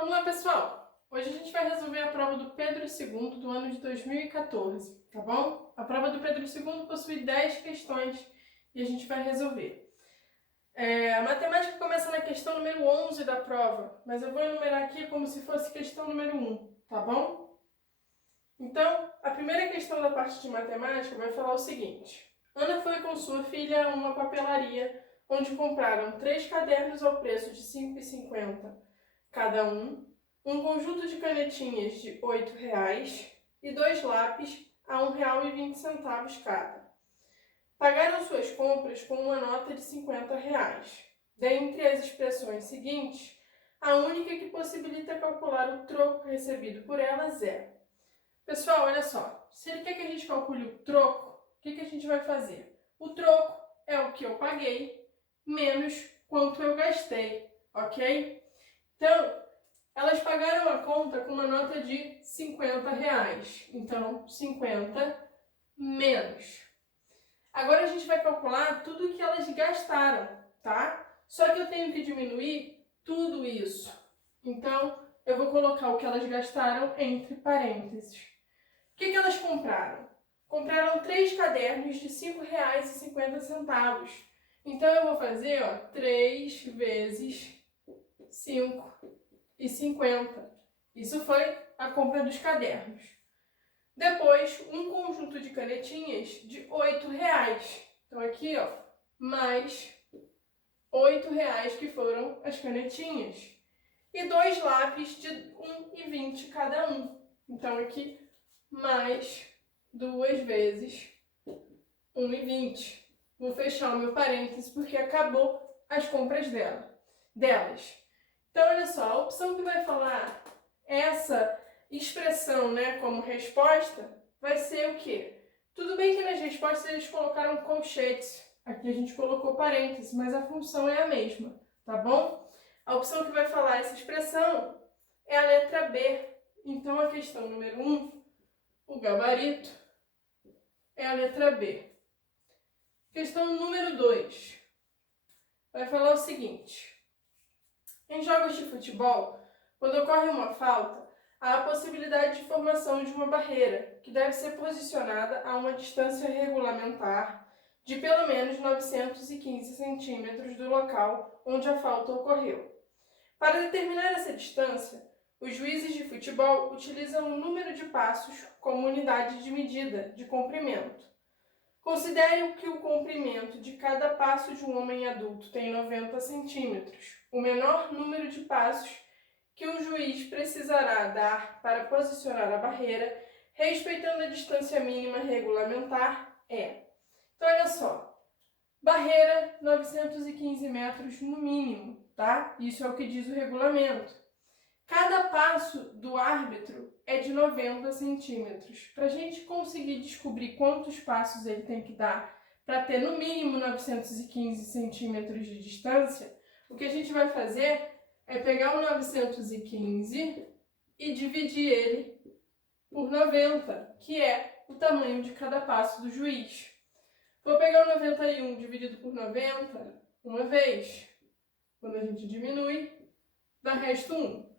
Vamos lá, pessoal! Hoje a gente vai resolver a prova do Pedro II do ano de 2014, tá bom? A prova do Pedro II possui 10 questões e a gente vai resolver. A matemática começa na questão número 11 da prova, mas eu vou enumerar aqui como se fosse questão número 1, tá bom? Então, a primeira questão da parte de matemática vai falar o seguinte. Ana foi com sua filha a uma papelaria onde compraram 3 cadernos ao preço de R$ 5,50 cada um conjunto de canetinhas de R$ 8,00 e 2 lápis a R$ 1,20 cada. Pagaram suas compras com uma nota de R$ 50. Dentre as expressões seguintes, a única que possibilita calcular o troco recebido por elas é... Pessoal, olha só, se ele quer que a gente calcule o troco, o que a gente vai fazer? O troco é o que eu paguei menos quanto eu gastei, ok? Então, elas pagaram a conta com uma nota de R$ 50. Então, 50 menos. Agora a gente vai calcular tudo o que elas gastaram, tá? Só que eu tenho que diminuir tudo isso. Então, eu vou colocar o que elas gastaram entre parênteses. O que elas compraram? Compraram 3 cadernos de R$ 5,50. Então, eu vou fazer 3 vezes 5,50. Isso foi a compra dos cadernos. Depois, um conjunto de canetinhas de R$ 8,00. Então, aqui, mais R$ 8,00 que foram as canetinhas. E 2 lápis de R$ 1,20 cada um. Então, aqui, mais 2 vezes R$ 1,20. Vou fechar o meu parênteses porque acabou as compras delas. Então, olha só, a opção que vai falar essa expressão, como resposta, vai ser o quê? Tudo bem que nas respostas eles colocaram colchetes. Aqui a gente colocou parênteses, mas a função é a mesma, tá bom? A opção que vai falar essa expressão é a letra B. Então, a questão número 1, o gabarito, é a letra B. Questão número 2 vai falar o seguinte. Em jogos de futebol, quando ocorre uma falta, há a possibilidade de formação de uma barreira, que deve ser posicionada a uma distância regulamentar de pelo menos 915 centímetros do local onde a falta ocorreu. Para determinar essa distância, os juízes de futebol utilizam o número de passos como unidade de medida de comprimento. Considere que o comprimento de cada passo de um homem adulto tem 90 centímetros. O menor número de passos que o juiz precisará dar para posicionar a barreira, respeitando a distância mínima regulamentar, é. Então, olha só. Barreira, 915 metros no mínimo, tá? Isso é o que diz o regulamento. Cada passo do árbitro é de 90 centímetros. Para a gente conseguir descobrir quantos passos ele tem que dar para ter no mínimo 915 centímetros de distância, o que a gente vai fazer é pegar o 915 e dividir ele por 90, que é o tamanho de cada passo do juiz. Vou pegar o 91 dividido por 90 uma vez. Quando a gente diminui, dá resto 1.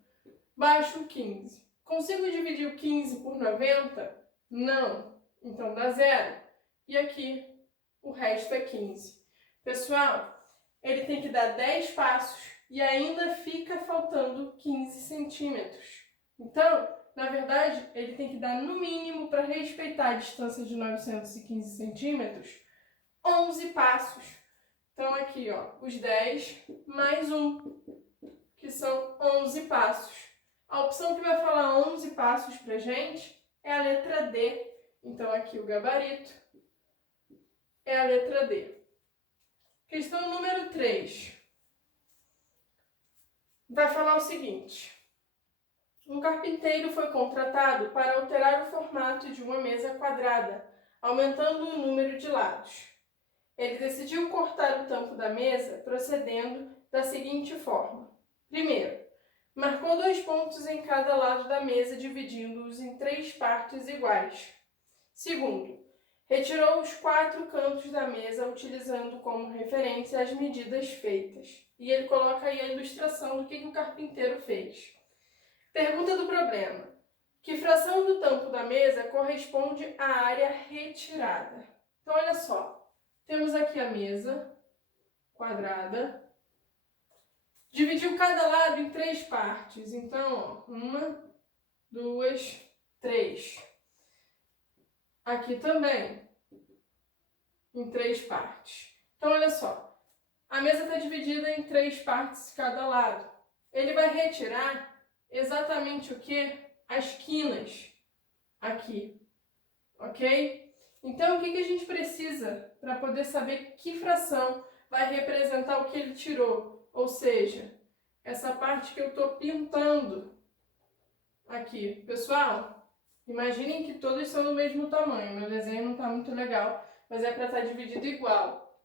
Baixo o 15. Consigo dividir o 15 por 90? Não. Então dá 0. E aqui o resto é 15. Pessoal, ele tem que dar 10 passos e ainda fica faltando 15 centímetros. Então, na verdade, ele tem que dar no mínimo, para respeitar a distância de 915 centímetros, 11 passos. Então aqui, os 10 mais 1, que são 11 passos. A opção que vai falar 11 passos pra gente é a letra D. Então, aqui o gabarito é a letra D. Questão número 3. Vai falar o seguinte. Um carpinteiro foi contratado para alterar o formato de uma mesa quadrada, aumentando o número de lados. Ele decidiu cortar o tampo da mesa procedendo da seguinte forma. Primeiro, marcou 2 pontos em cada lado da mesa, dividindo-os em 3 partes iguais. Segundo, retirou os 4 cantos da mesa, utilizando como referência as medidas feitas. E ele coloca aí a ilustração do que o carpinteiro fez. Pergunta do problema. Que fração do tampo da mesa corresponde à área retirada? Então, olha só. Temos aqui a mesa quadrada. Dividiu cada lado em 3 partes. Então, ó, 1, 2, 3. Aqui também, em 3 partes. Então, olha só. A mesa está dividida em 3 partes cada lado. Ele vai retirar exatamente o que? As quinas aqui, ok? Então, o que a gente precisa para poder saber que fração vai representar o que ele tirou? Ou seja, essa parte que eu estou pintando aqui. Pessoal, imaginem que todos são do mesmo tamanho. Meu desenho não está muito legal, mas é para estar dividido igual.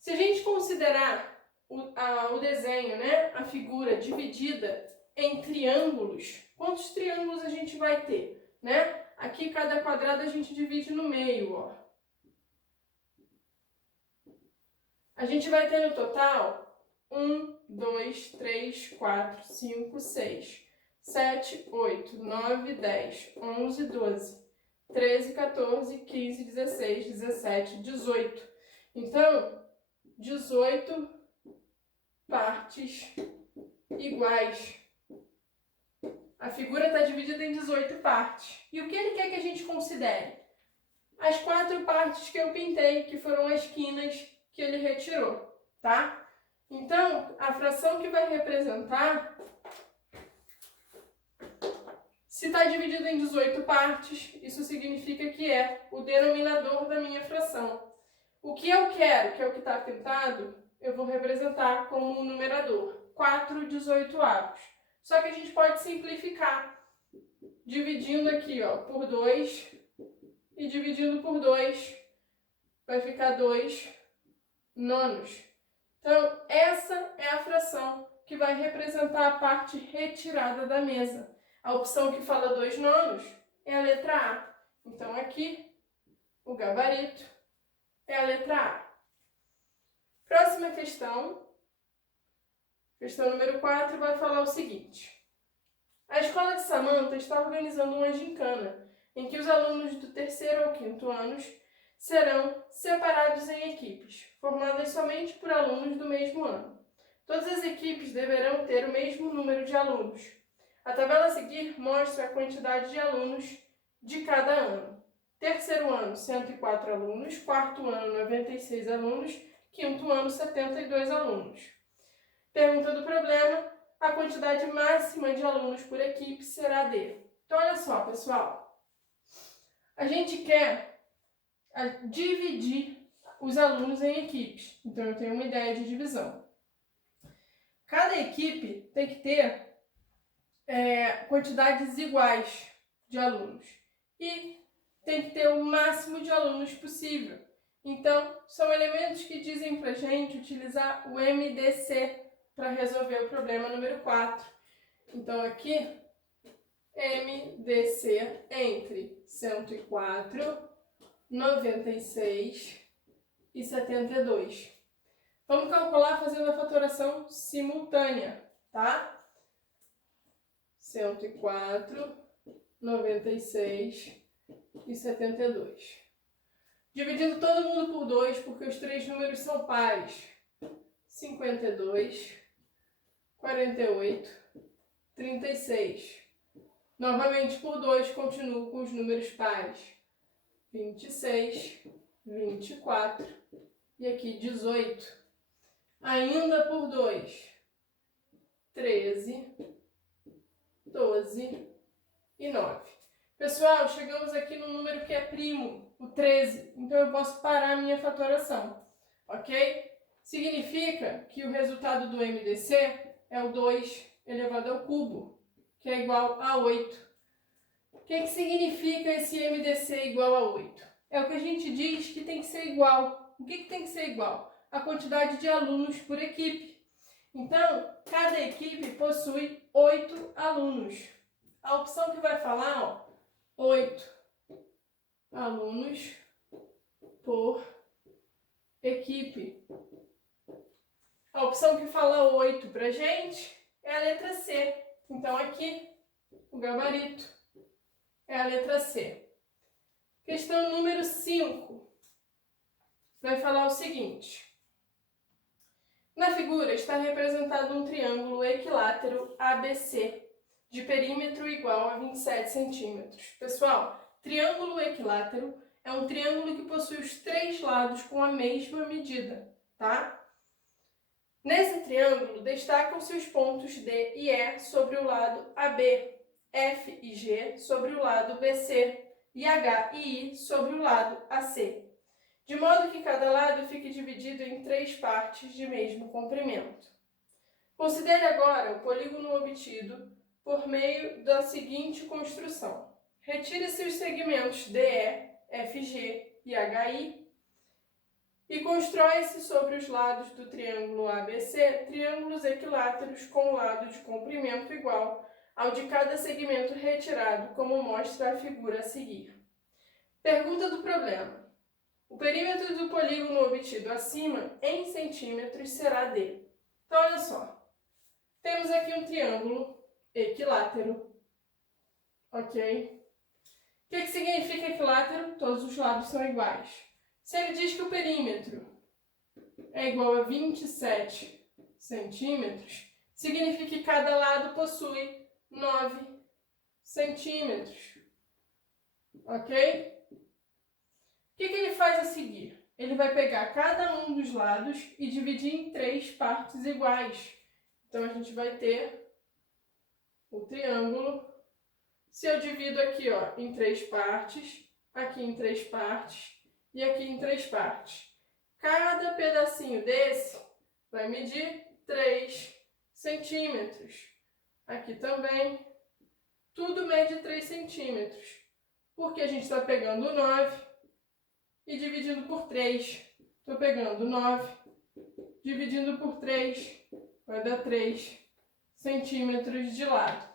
Se a gente considerar o desenho, né, a figura dividida em triângulos, quantos triângulos a gente vai ter, né? Aqui cada quadrado a gente divide no meio, ó. A gente vai ter no total 1, 2, 3, 4, 5, 6, 7, 8, 9, 10, 11, 12, 13, 14, 15, 16, 17, 18. Então, 18 partes iguais. A figura está dividida em 18 partes. E o que ele quer que a gente considere? As 4 partes que eu pintei, que foram as quinas que ele retirou, tá? Então, a fração que vai representar, se está dividido em 18 partes, isso significa que é o denominador da minha fração. O que eu quero, que é o que está pintado, eu vou representar como o numerador, 4 18avos. Só que a gente pode simplificar, dividindo aqui, ó, por 2 e dividindo por 2, vai ficar 2 nonos. Então, essa é a fração que vai representar a parte retirada da mesa. A opção que fala 2 nonos é a letra A. Então, aqui, o gabarito é a letra A. Próxima questão. Questão número 4 vai falar o seguinte. A escola de Samantha está organizando uma gincana, em que os alunos do 3º ao 5º anos serão separados em equipes, formadas somente por alunos do mesmo ano. Todas as equipes deverão ter o mesmo número de alunos. A tabela a seguir mostra a quantidade de alunos de cada ano. 3º ano, 104 alunos, 4º ano, 96 alunos, 5º ano, 72 alunos. Pergunta do problema, a quantidade máxima de alunos por equipe será de... Então, olha só, pessoal. A gente quer dividir os alunos em equipes. Então, eu tenho uma ideia de divisão. Cada equipe tem que ter quantidades iguais de alunos. E tem que ter o máximo de alunos possível. Então, são elementos que dizem pra gente utilizar o MDC para resolver o problema número 4. Então, aqui, MDC entre 104, 96 e 72. Vamos calcular fazendo a fatoração simultânea, tá? 104, 96 e 72. Dividindo todo mundo por 2, porque os 3 números são pares. 52, 48, 36. Novamente por 2, continuo com os números pares. 26, 24 e aqui 18. Ainda por 2, 13, 12 e 9. Pessoal, chegamos aqui no número que é primo, o 13. Então eu posso parar a minha fatoração, ok? Significa que o resultado do MDC é o 2 elevado ao cubo, que é igual a 8. O que significa esse MDC igual a 8? É o que a gente diz que tem que ser igual. O que tem que ser igual? A quantidade de alunos por equipe. Então, cada equipe possui 8 alunos. A opção que vai falar, ó, 8 alunos por equipe. A opção que fala 8 pra gente é a letra C. Então, aqui O gabarito é a letra C. Questão número 5 vai falar o seguinte. Na figura está representado um triângulo equilátero ABC, de perímetro igual a 27 centímetros. Pessoal, triângulo equilátero é um triângulo que possui os 3 lados com a mesma medida, tá? Nesse triângulo, destacam-se os pontos D e E sobre o lado AB, F e G sobre o lado BC e H e I sobre o lado AC, de modo que cada lado fique dividido em 3 partes de mesmo comprimento. Considere agora o polígono obtido por meio da seguinte construção. Retire-se os segmentos DE, FG e HI e constrói-se sobre os lados do triângulo ABC triângulos equiláteros com lado de comprimento igual ao de cada segmento retirado, como mostra a figura a seguir. Pergunta do problema. O perímetro do polígono obtido acima, em centímetros, será D. Então, olha só. Temos aqui um triângulo equilátero, ok? O que significa equilátero? Todos os lados são iguais. Se ele diz que o perímetro é igual a 27 centímetros, significa que cada lado possui 9 centímetros, ok? O que ele faz a seguir? Ele vai pegar cada um dos lados e dividir em 3 partes iguais. Então, a gente vai ter o triângulo. Se eu divido aqui, ó, em 3 partes, aqui em 3 partes e aqui em 3 partes. Cada pedacinho desse vai medir 3 centímetros. Aqui também, tudo mede 3 centímetros. Porque a gente está pegando 9 e dividindo por 3. Estou pegando 9, dividindo por 3, vai dar 3 centímetros de lado.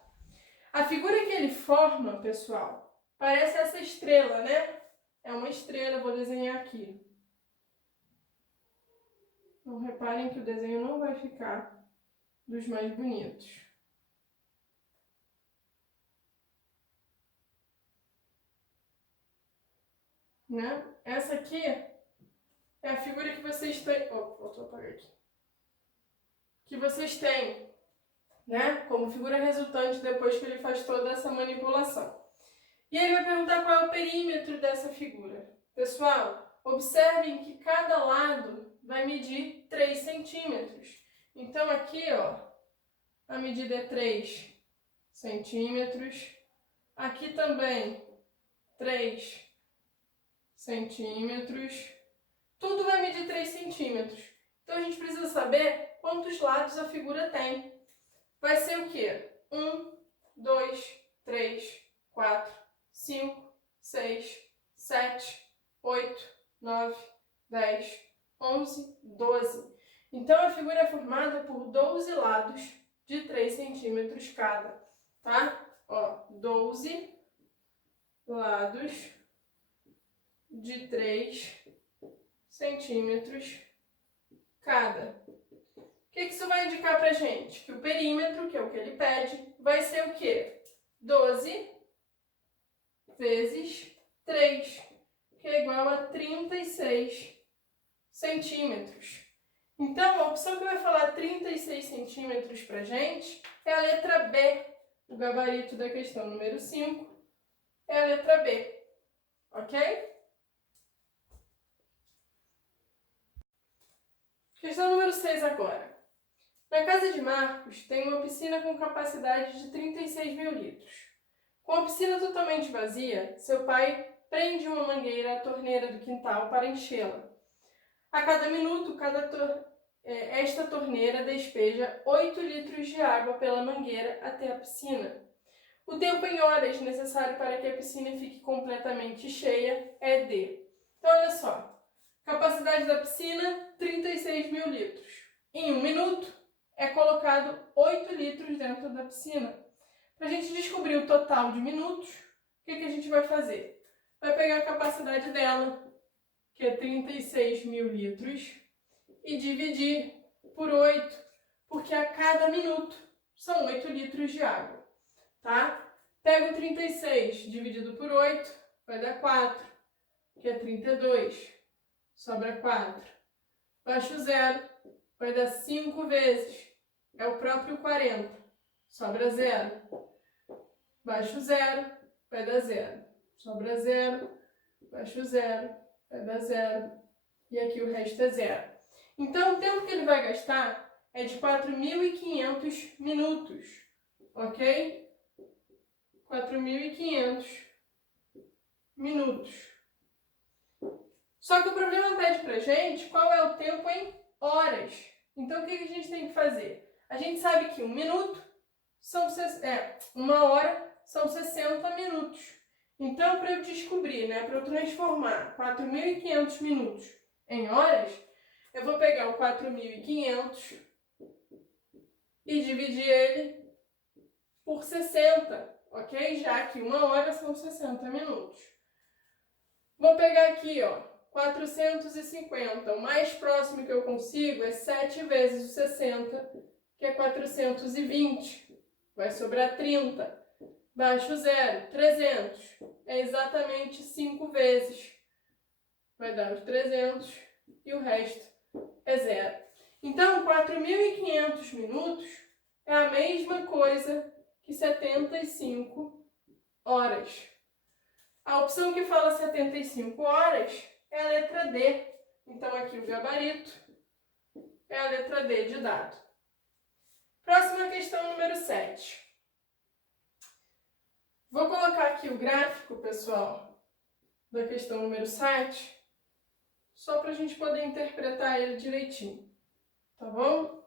A figura que ele forma, pessoal, parece essa estrela, né? É uma estrela, vou desenhar aqui. Então, reparem que o desenho não vai ficar dos mais bonitos. Né? Essa aqui é a figura que vocês têm... Oh, voltou a apagar aqui. Que vocês têm, né? Como figura resultante depois que ele faz toda essa manipulação. E ele vai perguntar qual é o perímetro dessa figura. Pessoal, observem que cada lado vai medir 3 centímetros. Então aqui, ó, a medida é 3 centímetros. Aqui também 3 centímetros. Tudo vai medir 3 centímetros. Então a gente precisa saber quantos lados a figura tem. Vai ser o quê? 1, 2, 3, 4, 5, 6, 7, 8, 9, 10, 11, 12. Então, a figura é formada por 12 lados de 3 centímetros cada, tá? Ó, 12 lados de 3 centímetros cada. O que isso vai indicar pra gente? Que o perímetro, que é o que ele pede, vai ser o quê? 12 vezes 3, que é igual a 36 centímetros. Então, a opção que vai falar 36 centímetros pra gente é a letra B. O gabarito da questão número 5 é a letra B. Ok? Questão número 6 agora. Na casa de Marcos, tem uma piscina com capacidade de 36 mil litros. Com a piscina totalmente vazia, seu pai prende uma mangueira à torneira do quintal para enchê-la. A cada minuto, esta torneira despeja 8 litros de água pela mangueira até a piscina. O tempo em horas necessário para que a piscina fique completamente cheia é D. Então, olha só. Capacidade da piscina, 36 mil litros. Em 1 minuto, é colocado 8 litros dentro da piscina. Para a gente descobrir o total de minutos, o que a gente vai fazer? Vai pegar a capacidade dela, que é 36 mil litros, e dividir por 8, porque a cada minuto são 8 litros de água, tá? Pego 36 dividido por 8, vai dar 4, que é 32. Sobra 4. Baixo zero, vai dar 5 vezes, é o próprio 40. Sobra 0. Baixo zero, vai dar 0. Sobra 0, baixo zero, vai dar 0. E aqui o resto é 0. Então, o tempo que ele vai gastar é de 4.500 minutos, ok? 4.500 minutos. Só que o problema pede pra gente qual é o tempo em horas. Então, o que a gente tem que fazer? A gente sabe que 1 minuto são 1 hora são 60 minutos. Então, para eu descobrir, para eu transformar 4.500 minutos em horas, eu vou pegar o 4.500 e dividir ele por 60, ok? Já que 1 hora são 60 minutos. Vou pegar aqui, 450. O mais próximo que eu consigo é 7 vezes o 60, que é 420. Vai sobrar 30. Baixo zero, 300. É exatamente 5 vezes. Vai dar os 300 e o resto é 0. Então, 4.500 minutos é a mesma coisa que 75 horas. A opção que fala 75 horas é a letra D. Então, aqui o gabarito é a letra D de dado. Próxima questão, número 7. Vou colocar aqui o gráfico, pessoal, da questão número 7, só para a gente poder interpretar ele direitinho, tá bom?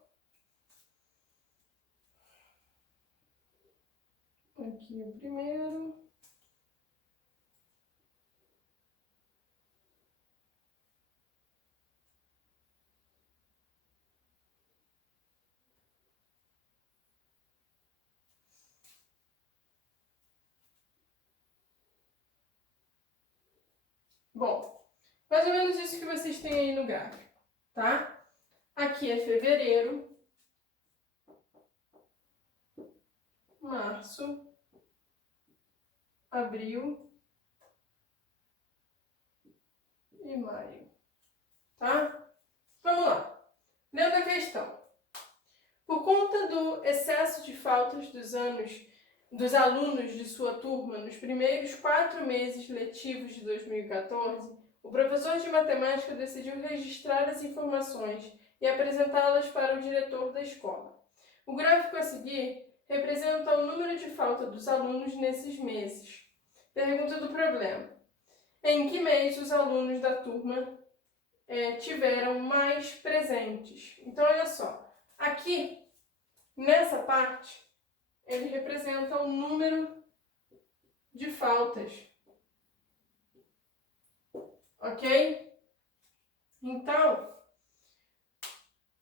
Aqui o primeiro. Bom, mais ou menos isso que vocês têm aí no gráfico, tá? Aqui é fevereiro, março, abril e maio, tá? Vamos lá. Lendo a questão. Por conta do excesso de faltas dos alunos de sua turma nos primeiros 4 meses letivos de 2014, o professor de matemática decidiu registrar as informações e apresentá-las para o diretor da escola. O gráfico a seguir representa o número de falta dos alunos nesses meses. Pergunta do problema. Em que mês os alunos da turma tiveram mais presentes? Então, olha só. Aqui, nessa parte, ele representa o número de faltas. Ok? Então,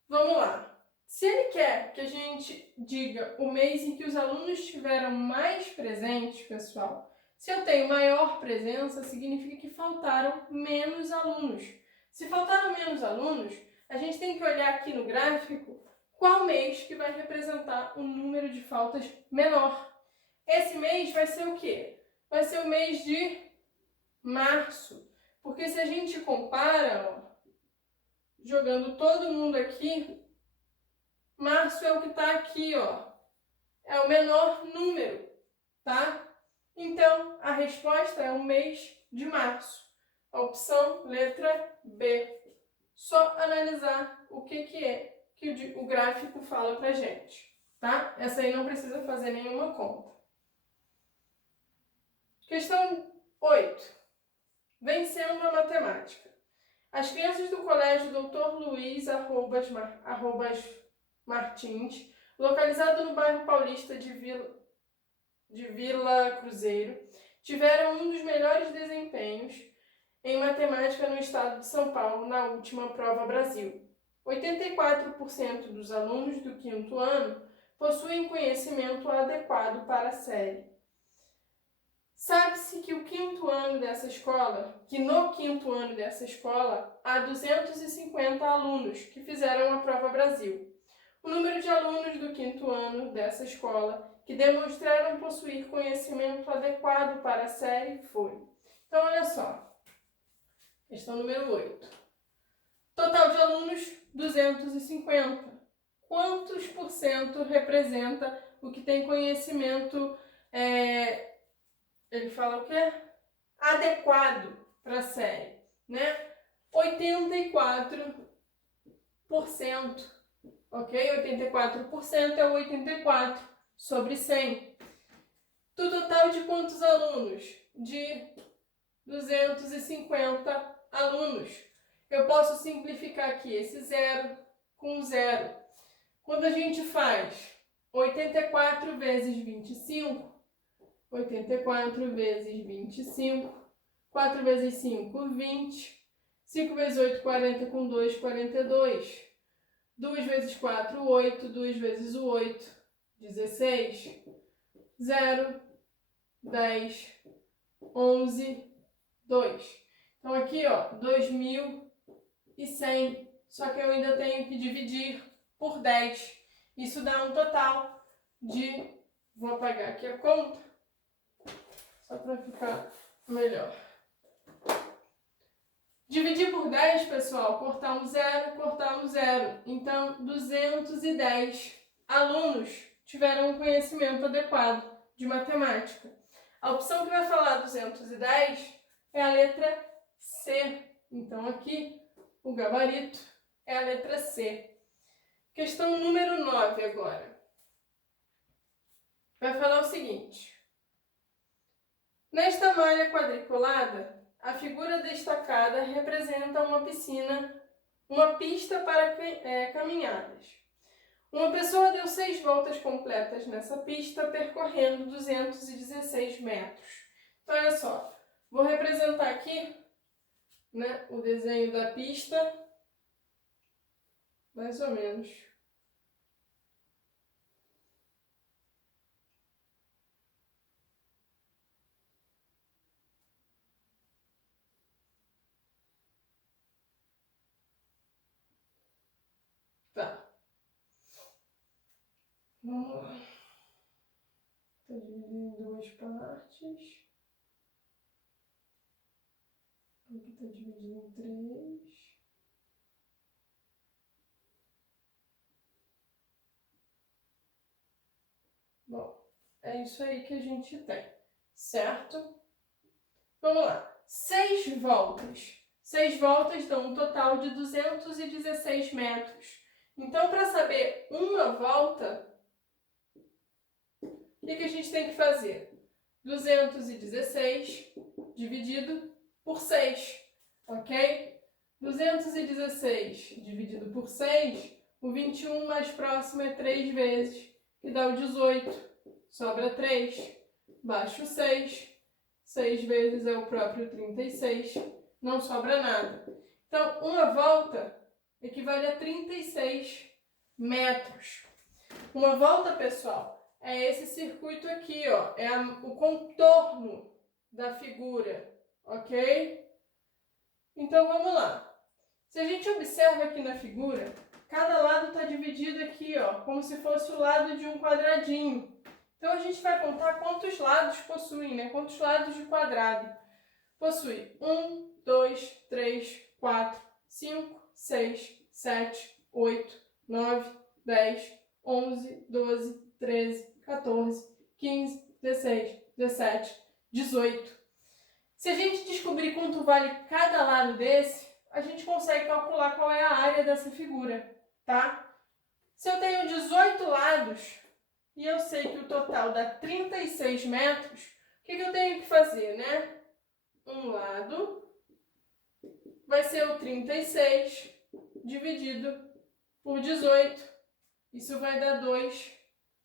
vamos lá. Se ele quer que a gente diga o mês em que os alunos estiveram mais presentes, pessoal, se eu tenho maior presença, significa que faltaram menos alunos. Se faltaram menos alunos, a gente tem que olhar aqui no gráfico qual mês que vai representar o número de faltas menor. Esse mês vai ser o quê? Vai ser o mês de março. Porque se a gente compara, jogando todo mundo aqui, março é o que está aqui, é o menor número, tá? Então, a resposta é o mês de março. A opção letra B. Só analisar o que é que o gráfico fala pra gente, tá? Essa aí não precisa fazer nenhuma conta. Questão 8. Vencendo a matemática. As crianças do colégio Dr. Luiz Arrobas Martins, localizado no bairro paulista de Vila Cruzeiro, tiveram um dos melhores desempenhos em matemática no estado de São Paulo na última Prova Brasil. 84% dos alunos do 5º ano possuem conhecimento adequado para a série. Sabe-se que no 5º ano dessa escola, há 250 alunos que fizeram a Prova Brasil. O número de alunos do 5º ano dessa escola que demonstraram possuir conhecimento adequado para a série foi. Então, olha só. Questão número 8. Total de alunos, 250. Quantos por cento representa o que tem conhecimento, ele fala o quê? Adequado para a série, né? 84%, ok? 84% é o 84 sobre 100. Do total de quantos alunos? De 250 alunos. Eu posso simplificar aqui esse 0 com 0. Quando a gente faz 84 vezes 25, 84 vezes 25, 4 vezes 5, 20, 5 vezes 8, 40, com 2, 42. 2 vezes 4, 8, 2 vezes o 8, 16, 0, 10, 11, 2. Então aqui, ó, 2.100, só que eu ainda tenho que dividir por 10. Isso dá um total de, vou apagar aqui a conta, só para ficar melhor. Dividir por 10, pessoal, cortar um 0, cortar um 0. Então, 210 alunos tiveram um conhecimento adequado de matemática. A opção que vai falar 210 é a letra C. Então, aqui, o gabarito é a letra C. Questão número 9 agora. Vai falar o seguinte. Nesta malha quadriculada, a figura destacada representa uma pista para caminhadas. Uma pessoa deu 6 voltas completas nessa pista, percorrendo 216 metros. Então, olha só, vou representar aqui, né, o desenho da pista, mais ou menos. Tá. Vamos lá. Estou dividindo em 2 partes. Aqui está dividido em 3. Bom, é isso aí que a gente tem, certo? Vamos lá. 6 voltas. 6 voltas dão um total de 216 metros. Então, para saber uma volta, o que a gente tem que fazer? 216 dividido por 6, ok? 216 dividido por 6, o 21 mais próximo é 3 vezes, que dá o 18. Sobra 3, baixa o 6. 6 vezes é o próprio 36, não sobra nada. Então, uma volta equivale a 36 metros. Uma volta, pessoal, é esse circuito aqui, ó, é o contorno da figura, ok? Então, vamos lá. Se a gente observa aqui na figura, cada lado está dividido aqui, ó, como se fosse o lado de um quadradinho. Então, a gente vai contar quantos lados possuem, né? Quantos lados de quadrado. Possui 1, 2, 3, 4, 5, 6, 7, 8, 9, 10, 11, 12, 13, 14, 15, 16, 17, 18. Se a gente descobrir quanto vale cada lado desse, a gente consegue calcular qual é a área dessa figura, tá? Se eu tenho 18 lados e eu sei que o total dá 36 metros, o que eu tenho que fazer, né? Um lado vai ser o 36 dividido por 18. Isso vai dar 2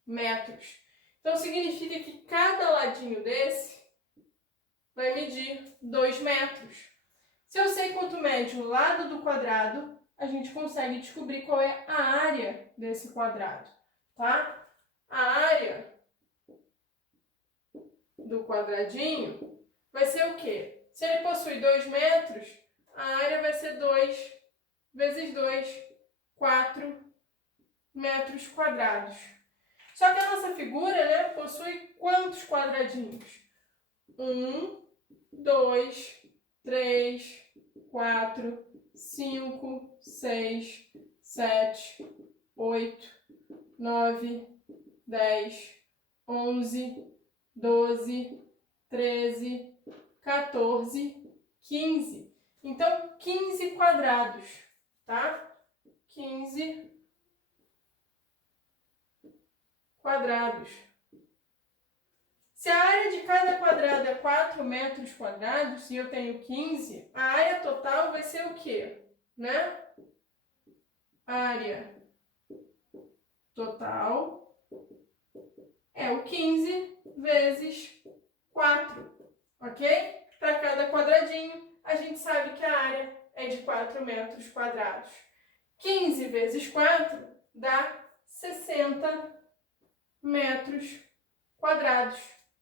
metros. Então, significa que cada ladinho desse vai medir 2 metros. Se eu sei quanto mede o lado do quadrado, a gente consegue descobrir qual é a área desse quadrado, tá? A área do quadradinho vai ser o quê? Se ele possui 2 metros, a área vai ser 2 vezes 2, 4 metros quadrados. Só que a nossa figura, né, possui quantos quadradinhos? 1, 2, 3, 4, 5, 6, 7, 8, 9, 10, 11, 12, 13, 14, 15. Então, 15 quadrados, tá? 15 quadrados. Se a área de cada quadrado é 4 metros quadrados, e eu tenho 15, a área total vai ser o quê? Né? Área total é o 15 vezes 4, ok? Para cada quadradinho, a gente sabe que a área é de 4 metros quadrados. 15 vezes 4 dá 60 metros quadrados.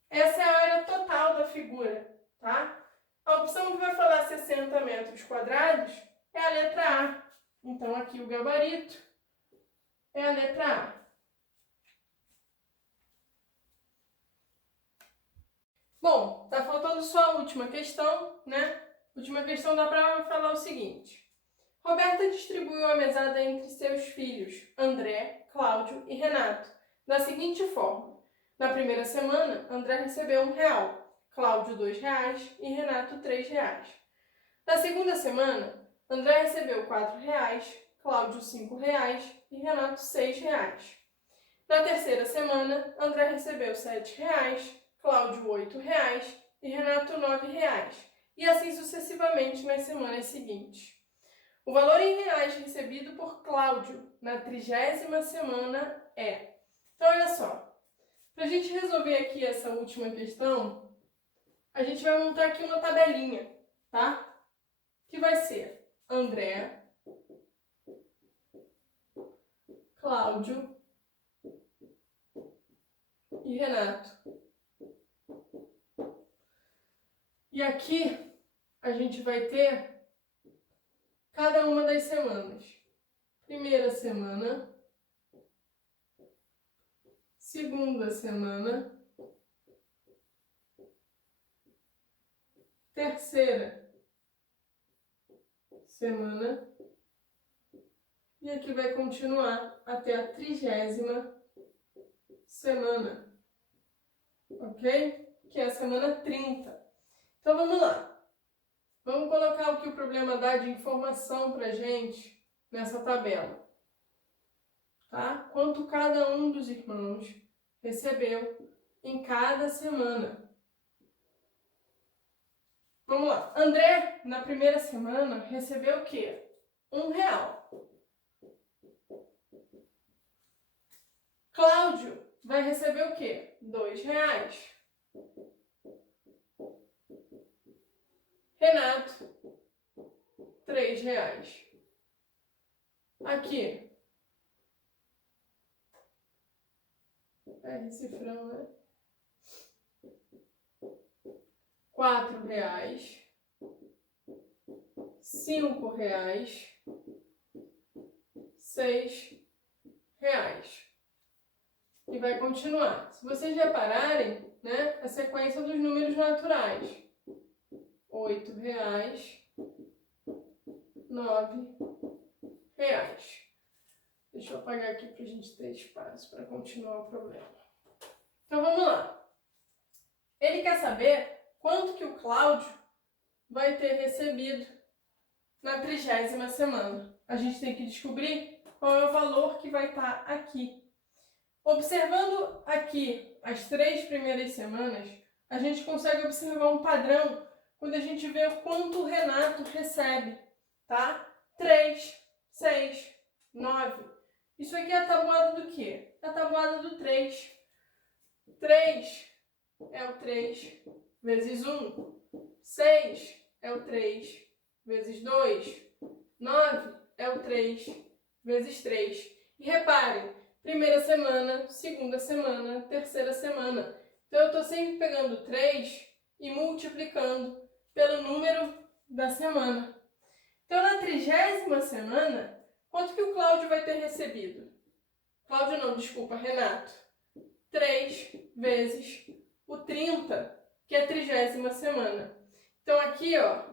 Essa é a área total da figura, tá? A opção que vai falar 60 metros quadrados é a letra A. Então, aqui o gabarito é a letra A. Bom, tá faltando só a última questão, né? Última questão da prova vai falar o seguinte. Roberta distribuiu a mesada entre seus filhos, André, Cláudio e Renato, da seguinte forma. Na primeira semana, André recebeu R$1, Cláudio R$2 e Renato R$3. Na segunda semana, André recebeu R$4, Cláudio R$5 e Renato R$6. Na terceira semana, André recebeu R$7, Cláudio R$8 e Renato R$9. E assim sucessivamente nas semanas seguintes. O valor em reais recebido por Cláudio na 30ª semana é... Então, olha só. Para a gente resolver aqui essa última questão, a gente vai montar aqui uma tabelinha, tá? Que vai ser André, Cláudio e Renato. E aqui a gente vai ter cada uma das semanas. Primeira semana, segunda semana, terceira semana, e aqui vai continuar até a 30ª semana, ok? Que é a semana 30. Então vamos lá. Vamos colocar o que o problema dá de informação pra gente nessa tabela. Tá? Quanto cada um dos irmãos recebeu em cada semana. Vamos lá. André, na primeira semana, recebeu o quê? R$1. Cláudio vai receber o quê? R$2. Renato, R$3. Aqui. Cifrão, né? R$4, R$5, R$6. E vai continuar. Se vocês repararem, né, a sequência dos números naturais. R$8, R$9. Deixa eu apagar aqui para a gente ter espaço para continuar o problema. Então vamos lá. Ele quer saber quanto que o Cláudio vai ter recebido na 30ª semana. A gente tem que descobrir qual é o valor que vai estar aqui. Observando aqui as 3 primeiras semanas, a gente consegue observar um padrão quando a gente vê o quanto o Renato recebe, tá? 3, 6, 9. Isso aqui é a tabuada do quê? É a tabuada do 3. 3 é o 3 vezes 1. 6 é o 3 vezes 2. 9 é o 3 vezes 3. E reparem, primeira semana, segunda semana, terceira semana. Então, eu estou sempre pegando 3 e multiplicando pelo número da semana. Então, na 30ª semana, quanto que o Cláudio vai ter recebido? Cláudio não, desculpa, Renato. 3 vezes o 30, que é a 30ª semana. Então aqui, ó,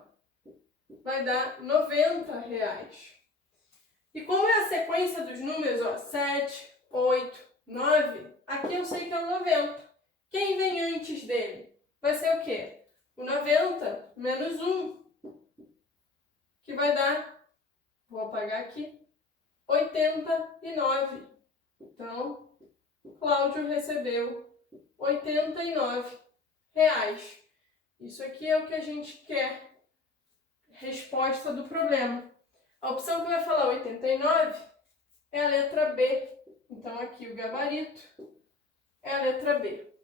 vai dar R$90. E como é a sequência dos números, ó, 7, 8, 9, aqui eu sei que é o 90. Quem vem antes dele? Vai ser o quê? O 90 menos 1, que vai dar, vou apagar aqui, 89. Então, Cláudio recebeu R$89. Isso aqui é o que a gente quer. Resposta do problema. A opção que vai falar 89 é a letra B. Então, aqui o gabarito é a letra B.